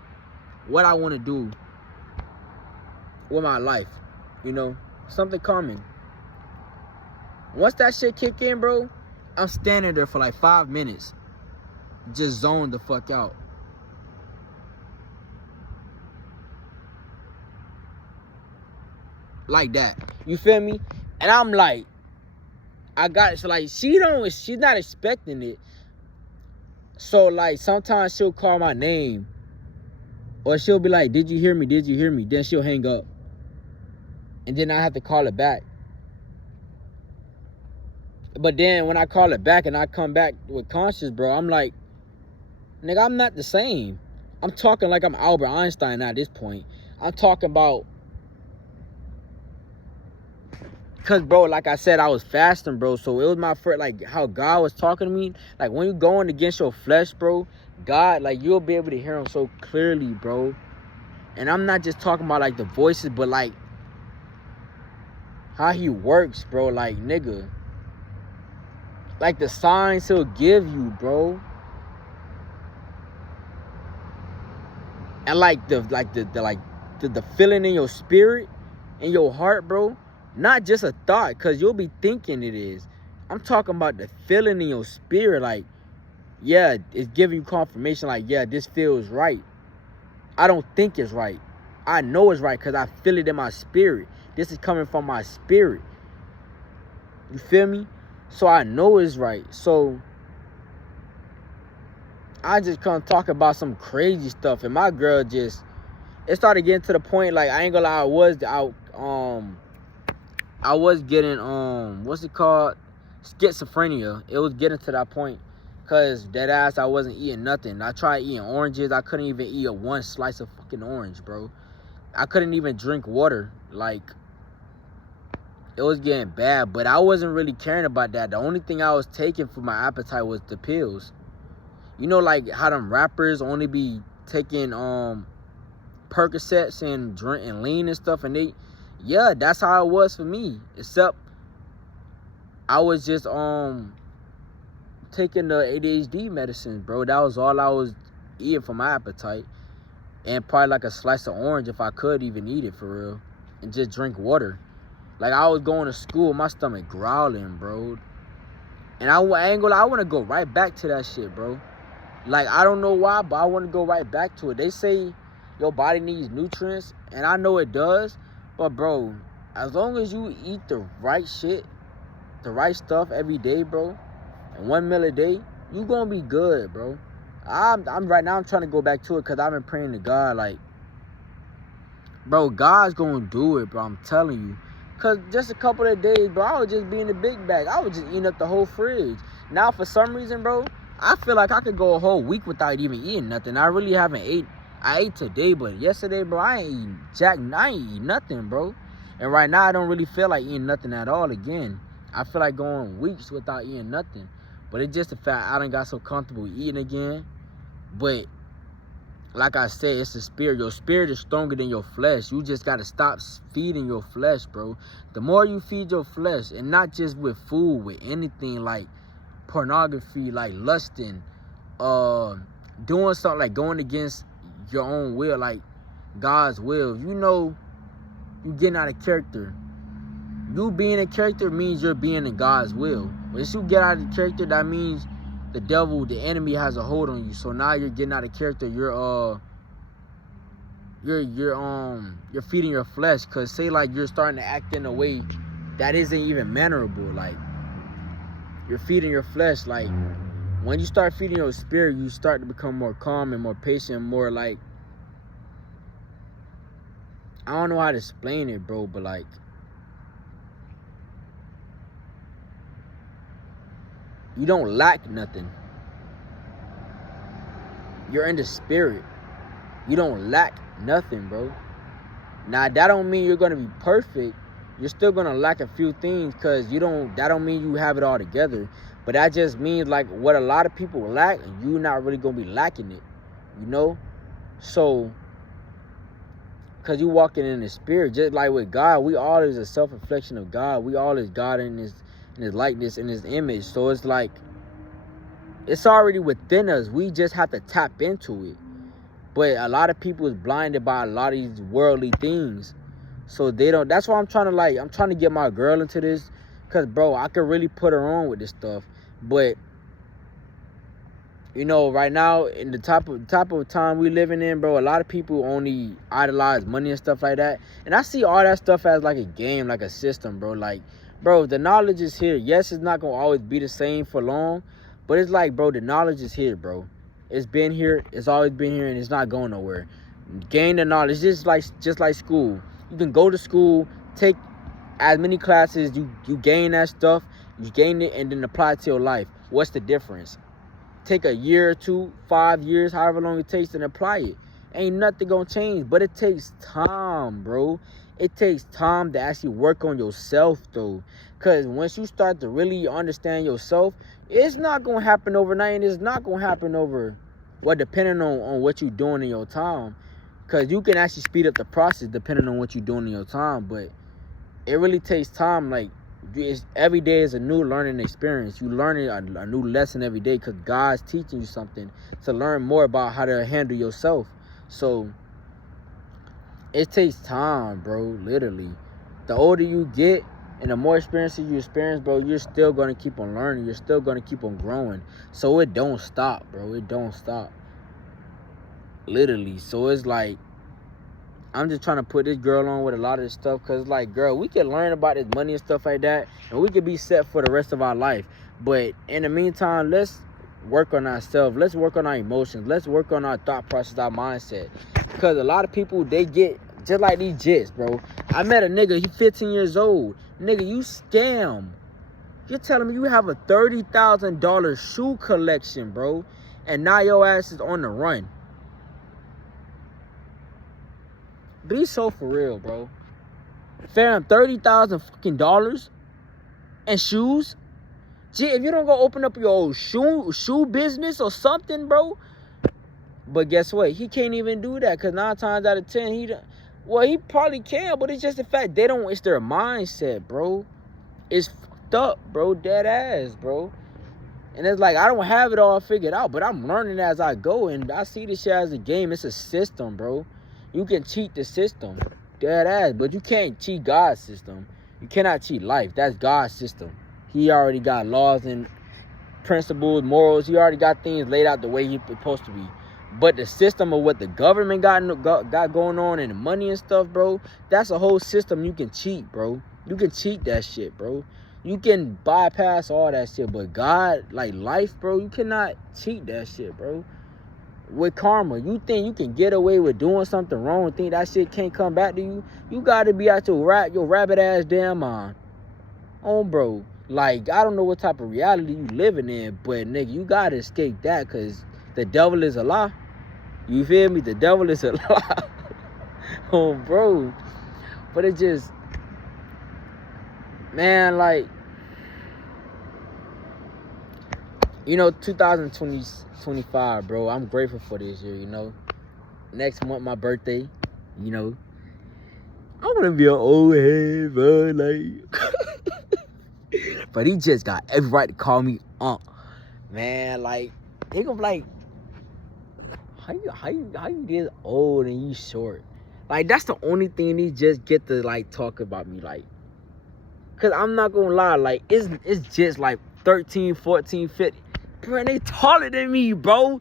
what I want to do with my life, you know? Something common. Once that shit kick in, bro, I'm standing there for like 5 minutes. Just zoned the fuck out. Like that. You feel me? And I'm like, I got it. So like, she's not expecting it. So like, sometimes she'll call my name. Or she'll be like, did you hear me? Did you hear me? Then she'll hang up. And then I have to call her back. But then when I call it back and I come back with conscious, bro, I'm like, nigga, I'm not the same. I'm talking like I'm Albert Einstein at this point. I'm talking about, because, bro, like I said, I was fasting, bro. So it was my first, like, how God was talking to me. Like, when you're going against your flesh, bro, God, like, you'll be able to hear him so clearly, bro. And I'm not just talking about, like, the voices, but, like, how he works, bro. Like, nigga. Like, the signs he'll give you, bro. And, like, the feeling in your spirit, in your heart, bro. Not just a thought, because you'll be thinking it is. I'm talking about the feeling in your spirit. Like, yeah, it's giving you confirmation. Like, yeah, this feels right. I don't think it's right. I know it's right because I feel it in my spirit. This is coming from my spirit. You feel me? So I know it's right. So I just come talk about some crazy stuff, and my girl just, it started getting to the point, like, I ain't gonna lie, I was getting, what's it called? Schizophrenia. It was getting to that point. Cause dead ass, I wasn't eating nothing. I tried eating oranges. I couldn't even eat one slice of fucking orange, bro. I couldn't even drink water. Like, it was getting bad. But I wasn't really caring about that. The only thing I was taking for my appetite was the pills. You know, like how them rappers only be taking Percocets and drinking lean and stuff, and yeah, that's how it was for me. Except I was just taking the ADHD medicine, bro. That was all I was eating for my appetite. And probably like a slice of orange if I could even eat it, for real. And just drink water. Like, I was going to school, my stomach growling, bro. And I ain't gonna lie, I want to go right back to that shit, bro. Like, I don't know why, but I want to go right back to it. They say your body needs nutrients, and I know it does. But, bro, as long as you eat the right shit, the right stuff every day, bro, and 1 meal a day, you gonna be good, bro. I'm right now, I'm trying to go back to it because I've been praying to God, like, bro, God's gonna do it, bro. I'm telling you. Because just a couple of days, bro, I was just being a big bag. I was just eating up the whole fridge. Now, for some reason, bro, I feel like I could go a whole week without even eating nothing. I really haven't ate. I ate today, but yesterday, bro, I ain't eating nothing, bro. And right now, I don't really feel like eating nothing at all again. I feel like going weeks without eating nothing. But it's just the fact I done got so comfortable eating again. But like I said, it's the spirit. Your spirit is stronger than your flesh. You just got to stop feeding your flesh, bro. The more you feed your flesh, and not just with food, with anything like pornography, like lusting, doing something like going against your own will, like God's will. You know, you getting out of character. You being a character means you're being in God's will. Once you get out of character, that means the devil, the enemy, has a hold on you. So now you're getting out of character. You're feeding your flesh. Cause say like you're starting to act in a way that isn't even mannerable. Like, you're feeding your flesh. Like, when you start feeding your spirit, you start to become more calm and more patient, more like, I don't know how to explain it, bro, but like, you don't lack nothing. You're in the spirit. You don't lack nothing, bro. Now, that don't mean you're going to be perfect. You're still going to lack a few things, because that don't mean you have it all together. But that just means, like, what a lot of people lack, you're not really going to be lacking it, you know? So, because you walking in the spirit, just like with God, we all is a self-reflection of God. We all is God in his likeness, in his image. So it's like, it's already within us. We just have to tap into it. But a lot of people is blinded by a lot of these worldly things. So they don't, that's why I'm trying to get my girl into this. Because, bro, I could really put her on with this stuff. But, you know, right now, in the type of time we living in, bro, a lot of people only idolize money and stuff like that. And I see all that stuff as like a game, like a system, bro. Like, bro, the knowledge is here. Yes, it's not going to always be the same for long. But it's like, bro, the knowledge is here, bro. It's been here. It's always been here, and it's not going nowhere. Gain the knowledge. Just like school. You can go to school, take as many classes. You gain that stuff. You gain it, and then apply it to your life. What's the difference? Take a year or 2, 5 years, however long it takes, and apply it. Ain't nothing going to change. But it takes time, bro. It takes time to actually work on yourself, though. Because once you start to really understand yourself, it's not going to happen overnight. And it's not going to happen depending on what you're doing in your time. Because you can actually speed up the process depending on what you're doing in your time. But it really takes time. Like, every day is a new learning experience. You learning a new lesson every day, because God's teaching you something to learn more about how to handle yourself. So it takes time, bro, literally. The older you get and the more experiences you experience, bro, you're still going to keep on learning. You're still going to keep on growing. So it don't stop, bro. It don't stop. Literally. So it's like, I'm just trying to put this girl on with a lot of this stuff, because, like, girl, we can learn about this money and stuff like that, and we could be set for the rest of our life. But in the meantime, let's work on ourselves. Let's work on our emotions. Let's work on our thought process, our mindset. Because a lot of people, they get just like these jits, bro. I met a nigga, he 15 years old. Nigga, you scam. You're telling me you have a $30,000 shoe collection, bro, and now your ass is on the run. Be so for real, bro. Fam, $30,000 fucking dollars and shoes. Gee, if you don't go open up your old shoe business or something, bro. But guess what? He can't even do that because 9 times out of 10, he probably can, but it's just the fact it's their mindset, bro. It's fucked up, bro. Dead ass, bro. And it's like, I don't have it all figured out, but I'm learning as I go, and I see this shit as a game. It's a system, bro. You can cheat the system. Dead ass, but you can't cheat God's system. You cannot cheat life. That's God's system. He already got laws and principles, morals. He already got things laid out the way he's supposed to be. But the system of what the government got going on and the money and stuff, bro, that's a whole system you can cheat, bro. You can cheat that shit, bro. You can bypass all that shit. But God, like life, bro, you cannot cheat that shit, bro. With karma, you think you can get away with doing something wrong and think that shit can't come back to you? You got to be out your rabbit ass damn mind. Oh, bro. Like, I don't know what type of reality you living in, but, nigga, you got to escape that because the devil is a lie. You feel me? The devil is a lie. Oh, bro. But it just, man, like, you know, 2025, bro, I'm grateful for this year, you know. Next month, my birthday, you know. I want to be an old head, bro, like. But he just got every right to call me man, like, they gonna be like, how you this old and you short? Like, that's the only thing he just get to, like, talk about me, like. Because I'm not gonna lie, like, it's just, like, 13, 14, 15. Bro, they taller than me, bro.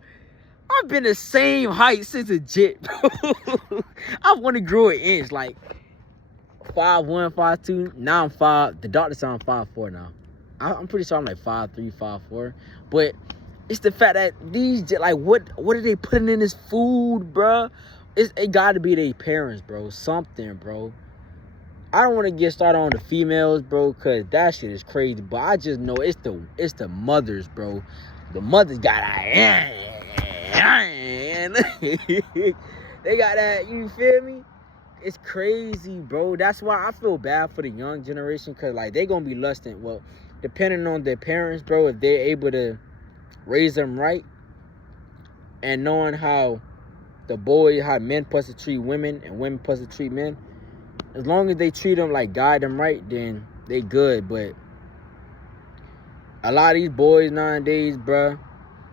I've been the same height since a jit, bro. I want to grow an inch, like, 5'1", 5'2". Now I'm 5. The doctor said I'm 5'4" now. I'm pretty sure I'm like 5'3", 5'4". But it's the fact that these, like, what are they putting in this food, bro? It got to be their parents, bro. Something, bro. I don't want to get started on the females, bro, because that shit is crazy. But I just know it's the mothers, bro. The mothers got that. They got that, you feel me? It's crazy, bro. That's why I feel bad for the young generation, because, like, they going to be lusting. Well, depending on their parents, bro, if they're able to raise them right and knowing how men supposed to treat women and women supposed to treat men, as long as they treat them, like, guide them right, then they good. But a lot of these boys nowadays, bro,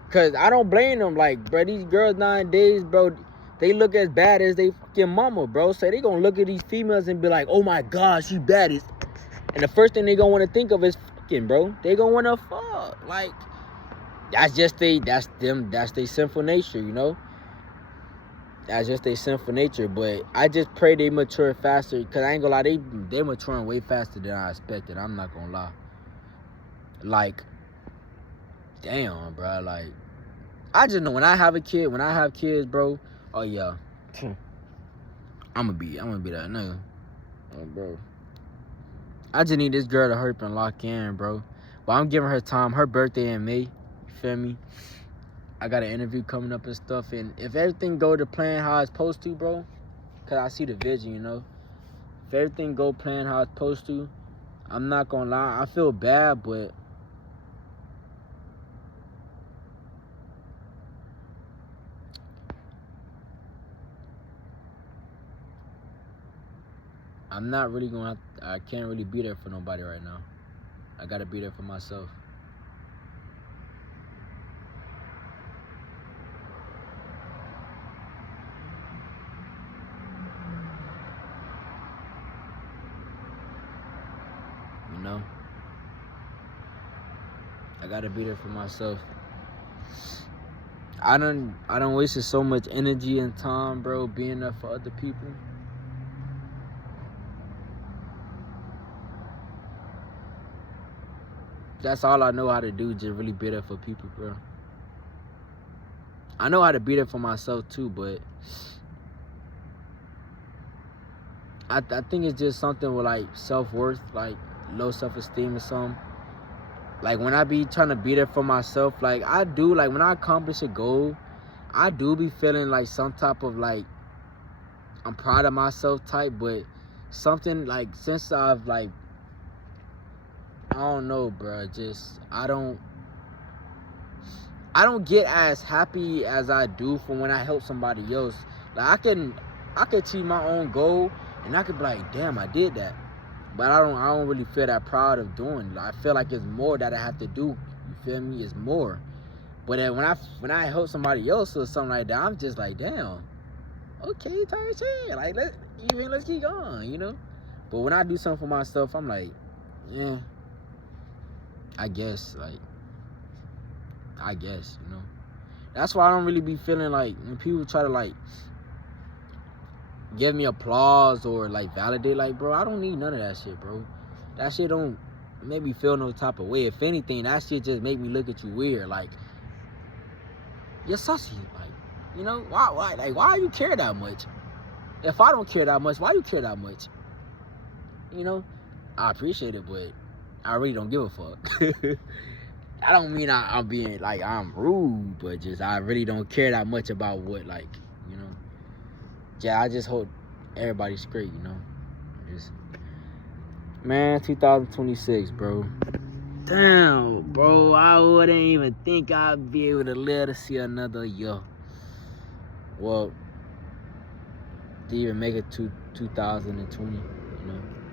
because I don't blame them. Like, bro, these girls nowadays, bro, they look as bad as they fucking mama, bro. So they gonna look at these females and be like, oh my God, she baddest. And the first thing they gonna want to think of is fucking, bro. They gonna want to fuck. Like, that's their sinful nature, you know? That's just their sinful nature. But I just pray they mature faster, because I ain't gonna lie, they maturing way faster than I expected. I'm not gonna lie. Like, damn, bro. Like, I just know when I have kids, bro, oh yeah, I'm gonna be that nigga. Oh, bro. I just need this girl to hurry up and lock in, bro. But I'm giving her time. Her birthday in May. You feel me? I got an interview coming up and stuff. And if everything go to plan how it's supposed to, bro, because I see the vision, you know. If everything go plan how it's supposed to, I'm not gonna lie. I feel bad, but I'm not really gonna I can't really be there for nobody right now. I gotta be there for myself. You know? I gotta be there for myself. I done wasted so much energy and time, bro, being there for other people. That's all I know how to do, just really be there for people, bro. I know how to be there for myself too, but I think it's just something with like self-worth, like low self-esteem or something. Like when I be trying to be there for myself, like I do, like when I accomplish a goal, I do be feeling like some type of like I'm proud of myself type, but something like since I've like I don't know, bro, just I don't get as happy as I do from when I help somebody else. Like I can achieve my own goal and I could be like, damn, I did that. But I don't really feel that proud of doing it. I feel like it's more that I have to do. You feel me? It's more. But then when I help somebody else or something like that, I'm just like, damn, okay, tight shit. Like let's keep going, you know? But when I do something for myself, I'm like, yeah, I guess, you know. That's why I don't really be feeling like when people try to like give me applause or like validate, like, bro, I don't need none of that shit, bro. That shit don't make me feel no type of way. If anything, that shit just make me look at you weird. Like, you're sussy. Like, you know, why you care that much? If I don't care that much, why you care that much? You know, I appreciate it, but I really don't give a fuck. I don't mean I'm being like I'm rude, but just I really don't care that much about what, like, you know. Yeah, I just hope everybody's straight, you know. Just, man, 2026, bro. Damn, bro, I wouldn't even think I'd be able to live to see another year. Well, to even make it to 2020, you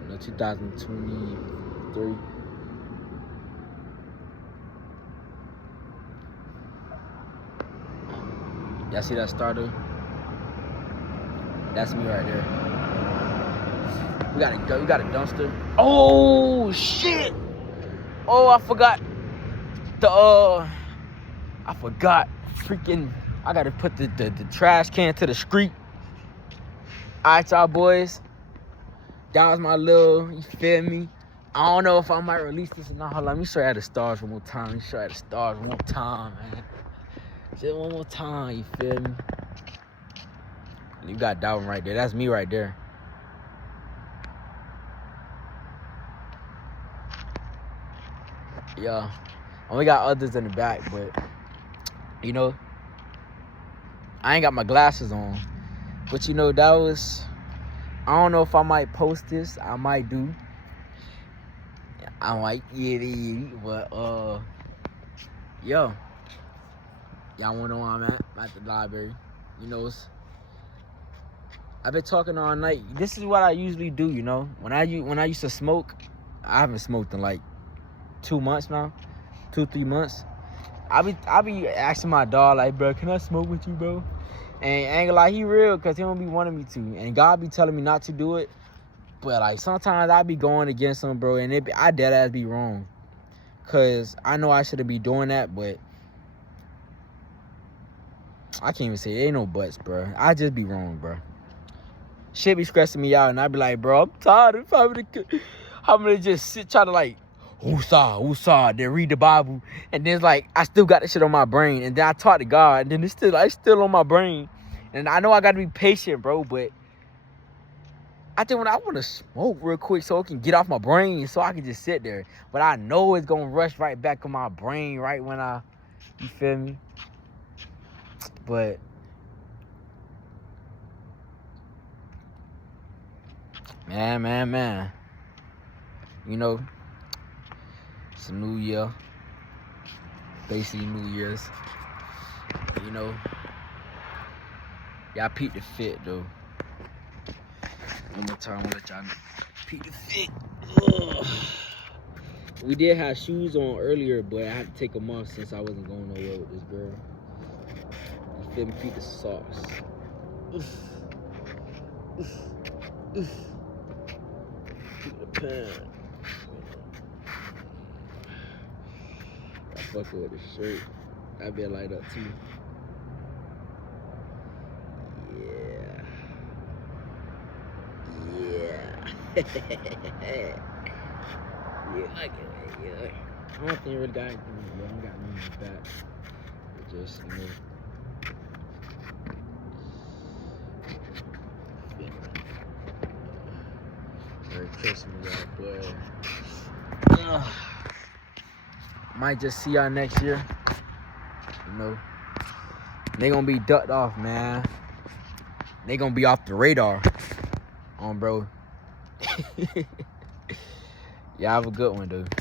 know, 2023. Y'all see that starter? That's me right there. We got a dumpster. Oh shit! Oh, I forgot freaking. I gotta put the trash can to the street. Alright, y'all boys. That was my little. You feel me? I don't know if I might release this or not. Hold on, let me show you the stars one more time. Man. Just one more time, you feel me? You got that one right there. That's me right there. Yeah. And we got others in the back, but, you know, I ain't got my glasses on. But, you know, that was, I don't know if I might post this. I might do. I might, yeah, but, yo. Y'all wanna know where I'm at? I'm at the library. You know, I've been talking all night. This is what I usually do, you know. When I used to smoke, I haven't smoked in like 2 months now, 2-3 months. I be asking my dog like, bro, can I smoke with you, bro? And I ain't gonna lie, he real, cause he don't be wanting me to, and God be telling me not to do it. But like sometimes I be going against him, bro, and I dead ass be wrong, cause I know I shouldn't be doing that, but I can't even say it. Ain't no buts, bro. I just be wrong, bro. Shit be stressing me out, and I be like, bro, I'm tired of having to just try to like, woosah, then read the Bible, and then it's like I still got that shit on my brain, and then I talk to God, and then it's still on my brain, and I know I gotta be patient, bro, but I think when I want to smoke real quick so it can get off my brain, so I can just sit there, but I know it's gonna rush right back in my brain right when you feel me? But man, you know, it's a new year, basically New Year's, you know. Y'all peep the fit though. One more time, I'll let y'all peep the fit. Ugh. We did have shoes on earlier, but I had to take them off since I wasn't going nowhere with this girl. You feel me? Peep the socks. Peep the pants. I fucking with the shirt. I be light up too. Yeah, I get it, yeah. I don't think it really got anything, but I don't got nothing like that. It just, you know. Merry Christmas, y'all, boy. Might just see y'all next year. You know, they gonna be ducked off, man. They gonna be off the radar. Bro. Y'all have a good one, dude.